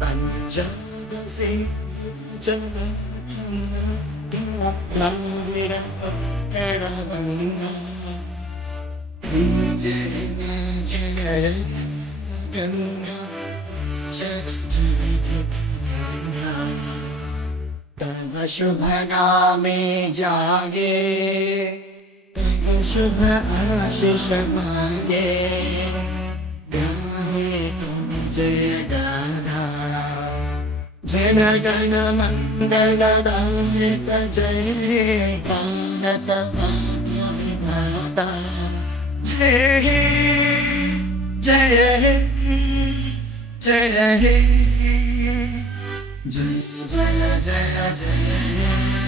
पंजाब सिंह तव शुभ नामे जागे तव शुभ आशीष मांगे गाहे तुम जय गाथा जन गण मंगल दायक जय भारत भाग्य विधाता जय हे जय हे जय हे जय जय जय जय